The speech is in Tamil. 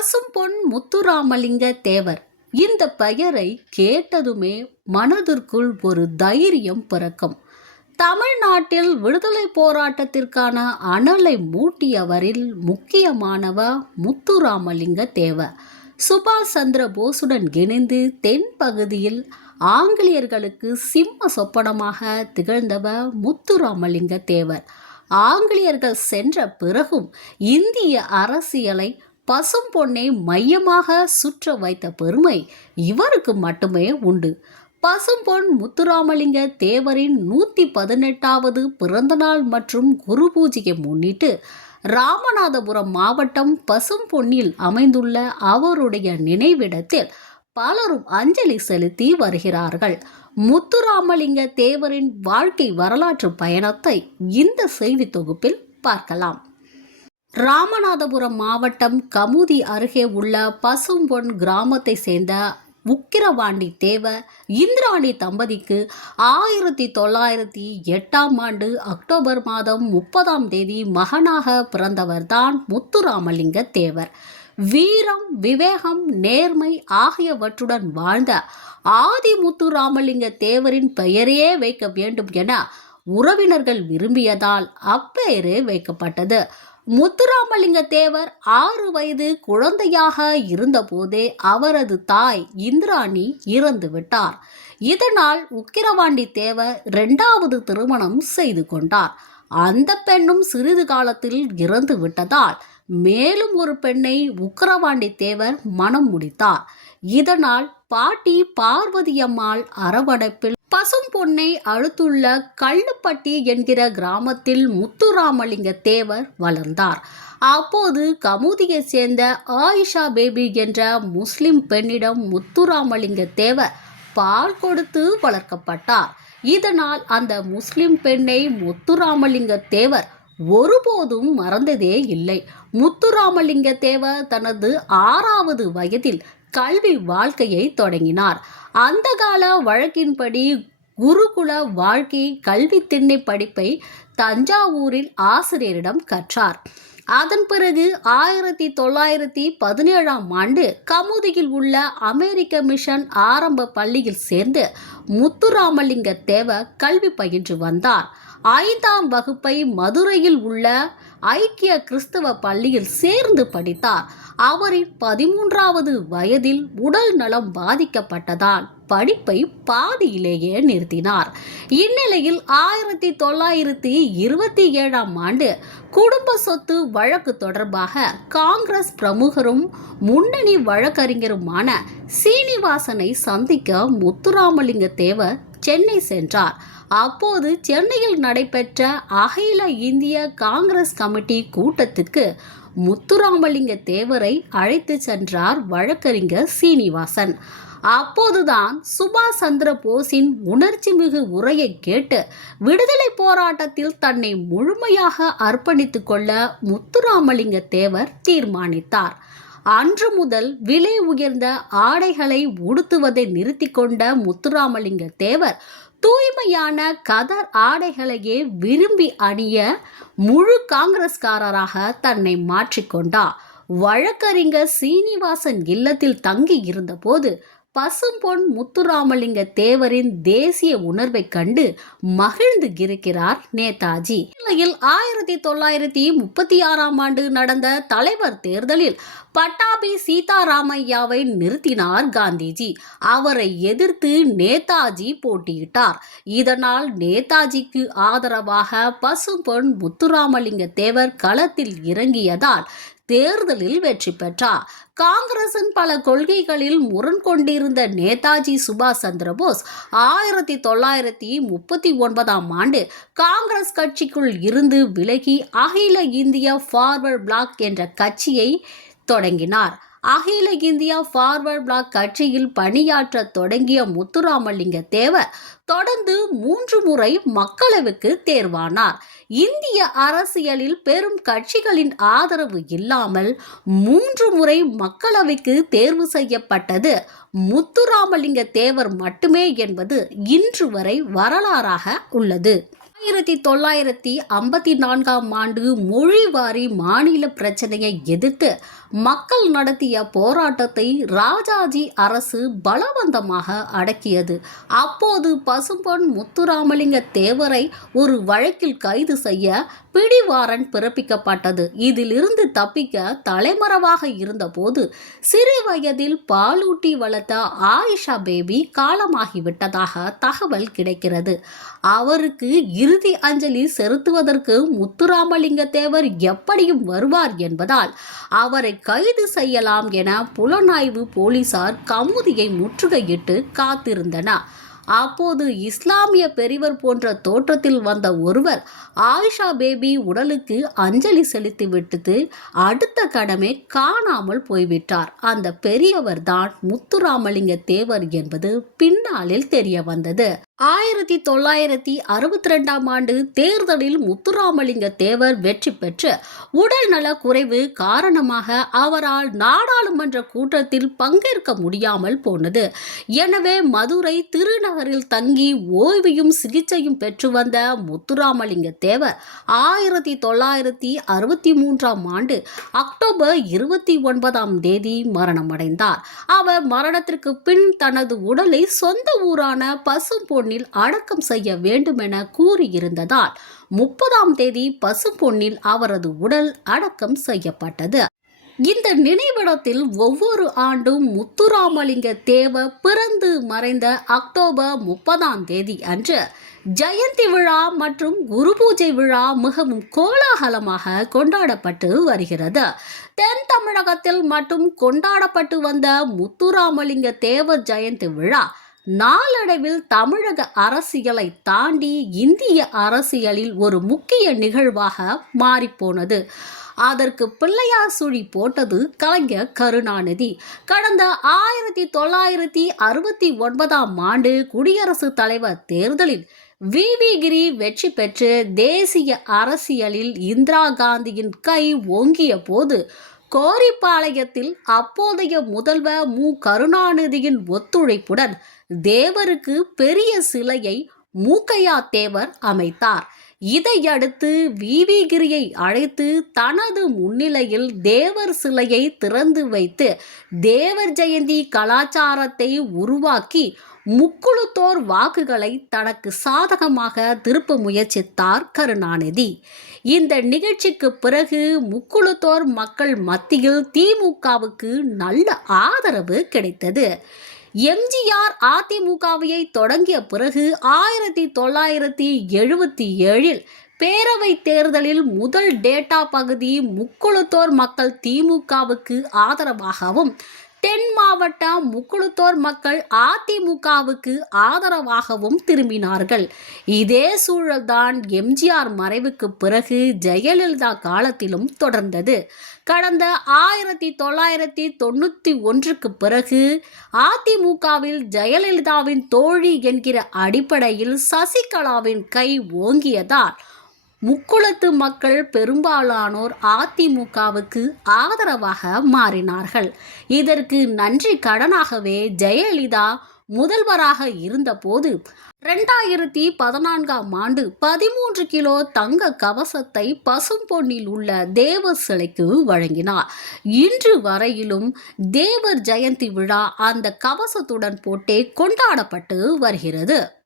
பசும்பொன் முத்துராமலிங்க தேவர். இந்த பெயரை கேட்டதுமே மனதிற்குள் ஒரு தைரியம் பிறக்கும். தமிழ்நாட்டில் விடுதலை போராட்டத்திற்கான அனலை மூட்டியவரில் முக்கியமானவ முத்துராமலிங்க தேவர் சுபாஷ் சந்திர போஸுடன் இணைந்து தென் பகுதியில் ஆங்கிலேயர்களுக்கு சிம்ம சொப்பனமாக திகழ்ந்தவ முத்துராமலிங்க தேவர். ஆங்கிலேயர்கள் சென்ற பிறகும் இந்திய அரசியலை பசும் பொன்னை மையமாக சுற்ற வைத்த பெருமை இவருக்கு மட்டுமே உண்டு. பசும்பொன் முத்துராமலிங்க தேவரின் நூற்றி பதினெட்டாவது பிறந்தநாள் மற்றும் குரு பூஜையை முன்னிட்டு ராமநாதபுரம் மாவட்டம் பசும்பொன்னில் அமைந்துள்ள அவருடைய நினைவிடத்தில் பலரும் அஞ்சலி செலுத்தி வருகிறார்கள். முத்துராமலிங்க தேவரின் வாழ்க்கை வரலாற்று பயணத்தை இந்த செய்தி தொகுப்பில் பார்க்கலாம். ராமநாதபுரம் மாவட்டம் கமுதி அருகே உள்ள பசும்பொன் கிராமத்தை சேர்ந்த உக்கிரவாண்டி தேவ இந்திராணி தம்பதிக்கு ஆயிரத்தி தொள்ளாயிரத்தி எட்டாம் ஆண்டு அக்டோபர் மாதம் முப்பதாம் தேதி மகனாக பிறந்தவர்தான் முத்துராமலிங்க தேவர். வீரம் விவேகம் நேர்மை ஆகியவற்றுடன் வாழ்ந்த ஆதிமுத்து ராமலிங்க தேவரின் பெயரையே வைக்க வேண்டும் என உறவினர்கள் விரும்பியதால் அப்பெயரே வைக்கப்பட்டது. முத்துராமலிங்க தேவர் ஆறு வயது குழந்தையாக இருந்தபோதே அவரது தாய் இந்திராணி இறந்து விட்டார். இதனால் உக்கிரவாண்டி தேவர் இரண்டாவது திருமணம் செய்து கொண்டார். அந்த பெண்ணும் சிறிது காலத்தில் இறந்து விட்டதால் மேலும் ஒரு பெண்ணை உக்கிரவாண்டி தேவர் மனம் முடித்தார். இதனால் பாட்டி பார்வதியம்மாள் அரவணைப்பில் பசும் பொன்னை அடுத்துள்ள கள்ளுப்பட்டி என்கிற கிராமத்தில் முத்துராமலிங்க தேவர் வளர்ந்தார். அப்போது கமுதியை சேர்ந்த ஆயிஷா பேபி என்ற முஸ்லிம் பெண்ணிடம் முத்துராமலிங்க தேவர் பால் கொடுத்து வளர்க்கப்பட்டார். இதனால் அந்த முஸ்லிம் பெண்ணை முத்துராமலிங்க தேவர் ஒருபோதும் மறந்ததே இல்லை. முத்துராமலிங்க தேவர் தனது ஆறாவது வயதில் கல்வி வாழ்க்கையை தொடங்கினார். அந்த கால வழக்கின்படி குருகுல வாழ்க்கை கல்வி திண்ணை படிப்பை தஞ்சாவூரில் ஆசிரியரிடம் கற்றார். அதன் பிறகு ஆயிரத்தி தொள்ளாயிரத்தி பதினேழாம் ஆண்டு கமுதியில் உள்ள அமெரிக்க மிஷன் ஆரம்ப பள்ளியில் சேர்ந்து முத்துராமலிங்க தேவ கல்வி பயின்று வந்தார். ஐந்தாம் வகுப்பை மதுரையில் உள்ள ஐக்கிய கிறிஸ்தவ பள்ளியில் சேர்ந்து படித்தார். அவரின் பதிமூன்றாவது வயதில் உடல் நலம் பாதிக்கப்பட்டதால் படிப்பை பாதியிலேயே நிறுத்தினார். இந்நிலையில் ஆயிரத்தி தொள்ளாயிரத்தி இருபத்தி ஏழாம் ஆண்டு குடும்ப சொத்து வழக்கு தொடர்பாக காங்கிரஸ் பிரமுகரும் முன்னணி வழக்கறிஞருமான சீனிவாசனை சந்திக்க முத்துராமலிங்க தேவர் சென்னை சென்றார். அப்போது சென்னையில் நடைபெற்ற அகில இந்திய காங்கிரஸ் கமிட்டி கூட்டத்துக்கு முத்துராமலிங்க தேவரை அழைத்து சென்றார் வழக்கறிஞர் சீனிவாசன். அப்போதுதான் சுபாஷ் சந்திர போஸின் உணர்ச்சி மிகு உரையை கேட்டு விடுதலை போராட்டத்தில் தன்னை முழுமையாக அர்ப்பணித்து கொள்ள முத்துராமலிங்க தேவர் தீர்மானித்தார். அன்று முதல் விலை உயர்ந்த ஆடைகளை உடுத்துவதை நிறுத்தி கொண்ட முத்துராமலிங்க தேவர் தூய்மையான கதர் ஆடைகளையே விரும்பி அணிய முழு காங்கிரஸ்காரராக தன்னை மாற்றிக்கொண்டார் வழக்கறிஞர் சீனிவாசன் இல்லத்தில் தங்கி இருந்தபோது பசும்பொன் முத்துராமலிங்க தேவரின் தேசிய உணர்வை கண்டு மகிழ்ந்து இருக்கிறார் நேதாஜி. இந்நிலையில் ஆயிரத்தி தொள்ளாயிரத்தி முப்பத்தி ஆறாம் ஆண்டு நடந்த தலைவர் தேர்தலில் பட்டாபி சீதாராமையாவை நிறுத்தினார் காந்திஜி. அவரை எதிர்த்து நேதாஜி போட்டியிட்டார். இதனால் நேதாஜிக்கு ஆதரவாக பசும்பொன் முத்துராமலிங்க தேவர் களத்தில் இறங்கியதால் தேர்தலில் வெற்றி பெற்றார். காங்கிரசின் பல கொள்கைகளில் முரண் கொண்டிருந்த நேதாஜி சுபாஷ் சந்திரபோஸ் ஆயிரத்தி தொள்ளாயிரத்தி முப்பத்தி ஒன்பதாம் ஆண்டு காங்கிரஸ் கட்சிக்குள் இருந்து விலகி அகில இந்திய ஃபார்வர்ட் பிளாக் என்ற கட்சியை தொடங்கினார். அகில இந்தியா ஃபார்வர்ட் பிளாக் கட்சியில் பணியாற்ற தொடங்கிய முத்துராமலிங்க தேவர் தொடர்ந்து மூன்று முறை மக்களவைக்கு தேர்வானார். இந்திய அரசியலில் பெரும் கட்சிகளின் ஆதரவு இல்லாமல் மூன்று முறை மக்களவைக்கு தேர்வு செய்யப்பட்டது. முத்துராமலிங்க தேவர் மட்டுமே என்பது இன்று வரை வரலாறாக உள்ளது. ஆயிரத்தி தொள்ளாயிரத்தி ஐம்பத்தி நான்காம் ஆண்டு மொழிவாரி மாநில பிரச்சனையை எதிர்த்து மக்கள் நடத்திய போராட்டத்தை ராஜாஜி அரசு பலவந்தமாக அடக்கியது. அப்போது பசும்பொன் முத்துராமலிங்க தேவரை ஒரு வழக்கில் கைது செய்ய பிடிவாரன் பிறப்பிக்கப்பட்டது. இதிலிருந்து தப்பிக்க தலைமறைவாக இருந்தபோது சிறு வயதில் பாலூட்டி வளர்த்த ஆயிஷா பேபி காலமாகிவிட்டதாக தகவல் கிடைக்கிறது. அவருக்கு இறுதி அஞ்சலி செலுத்துவதற்கு முத்துராமலிங்க தேவர் எப்படியும் வருவார் என்பதால் அவரை கைது செய்யலாம் என புலனாய்வு போலீசார் கமுதியை முற்றுகையிட்டு காத்திருந்தனர். அப்போது இஸ்லாமிய பெரியவர் போன்ற தோற்றத்தில் வந்த ஒருவர் ஆயிஷா பேபி உடலுக்கு அஞ்சலி செலுத்தி விட்டது அடுத்த கடமை காணாமல் போய்விட்டார். அந்த பெரியவர் தான் முத்துராமலிங்க தேவர் என்பது பின்னாளில் தெரிய வந்தது. ஆயிரத்தி தொள்ளாயிரத்தி அறுபத்தி ரெண்டாம் ஆண்டு தேர்தலில் முத்துராமலிங்க தேவர் வெற்றி பெற்று உடல்நல குறைவு காரணமாக அவரால் நாடாளுமன்ற கூட்டத்தில் பங்கேற்க முடியாமல் போனது. எனவே மதுரை திருநகரில் தங்கி ஓய்வையும் சிகிச்சையும் பெற்று வந்த முத்துராமலிங்க தேவர் ஆயிரத்தி தொள்ளாயிரத்தி அறுபத்தி மூன்றாம் ஆண்டு அக்டோபர் இருபத்தி ஒன்பதாம் தேதி மரணமடைந்தார். அவர் மரணத்திற்கு பின் தனது உடலை சொந்த ஊரான பொன்னில் அடக்கம் செய்ய வேண்டுமென கூறியிருந்ததால் முப்பதாம் தேதி பசும்பொன்னில் அவரது உடல் அடக்கம் செய்யப்பட்டது. இந்த நினைவிடத்தில் ஒவ்வொரு ஆண்டும் முத்துராமலிங்க தேவ பிறந்து மறைந்த அக்டோபர் முப்பதாம் தேதி அன்று ஜெயந்தி விழா மற்றும் குரு பூஜை விழா மிகவும் கோலாகலமாக கொண்டாடப்பட்டு வருகிறது. தென் தமிழகத்தில் மட்டும் கொண்டாடப்பட்டு வந்த முத்துராமலிங்க தேவ ஜெயந்தி விழா நாளடைவில் தமிழக அரசியலை தாண்டி இந்திய அரசியலில் ஒரு முக்கிய நிகழ்வாக மாறிப்போனது. அதற்கு பிள்ளையார் சுழி போட்டது கலைஞர் கருணாநிதி. கடந்த ஆயிரத்தி தொள்ளாயிரத்தி அறுபத்தி ஒன்பதாம் ஆண்டு குடியரசுத் தலைவர் தேர்தலில் விவிகிரி வெற்றி பெற்று தேசிய அரசியலில் இந்திரா காந்தியின் கை ஓங்கிய போது கோரிப்பாளையத்தில் அப்போதைய முதல்வர் மு. கருணாநிதியின் ஒத்துழைப்புடன் தேவருக்கு பெரிய சிலையை மூக்கையா தேவர் அமைத்தார். இதையடுத்து விவிகிரியை அழைத்து தனது முன்னிலையில் தேவர் சிலையை திறந்து வைத்து தேவர் ஜெயந்தி கலாச்சாரத்தை உருவாக்கி முக்குழுத்தோர் வாக்குகளை தனக்கு சாதகமாக திருப்ப முயற்சித்தார் கருணாநிதி. இந்த நிகழ்ச்சிக்கு பிறகு முக்குழுத்தோர் மக்கள் மத்தியில் திமுகவுக்கு நல்ல ஆதரவு கிடைத்தது. எம்ஜிஆர் அதிமுகவையை தொடங்கிய பிறகு ஆயிரத்தி தொள்ளாயிரத்தி எழுபத்தி ஏழில் பேரவை தேர்தலில் முதல் டேட்டா பகுதி முக்குழுத்தோர் மக்கள் திமுகவுக்கு ஆதரவாகவும் தென் மாவட்ட முக்குழுத்தோர் மக்கள் அதிமுகவுக்கு ஆதரவாகவும் திரும்பினார்கள். இதே சூழல்தான் எம்ஜிஆர் மறைவுக்கு பிறகு ஜெயலலிதா காலத்திலும் தொடர்ந்தது. கடந்த ஆயிரத்தி தொள்ளாயிரத்தி தொண்ணூற்றி ஒன்றுக்கு பிறகு அதிமுகவில் ஜெயலலிதாவின் தோழி என்கிற அடிப்படையில் சசிகலாவின் கை ஓங்கியதால் முக்குளத்து மக்கள் பெரும்பாலானோர் அதிமுகவுக்கு ஆதரவாக மாறினார்கள். இதற்கு நன்றி கடனாகவே ஜெயலலிதா முதல்வராக இருந்தபோது ரெண்டாயிரத்தி பதினான்காம் ஆண்டு பதிமூன்று கிலோ தங்க கவசத்தை பசும் பொன்னில் உள்ள தேவர் சிலைக்கு வழங்கினார். இன்று வரையிலும் தேவர் ஜெயந்தி விழா அந்த கவசத்துடன் போட்டே கொண்டாடப்பட்டு வருகிறது.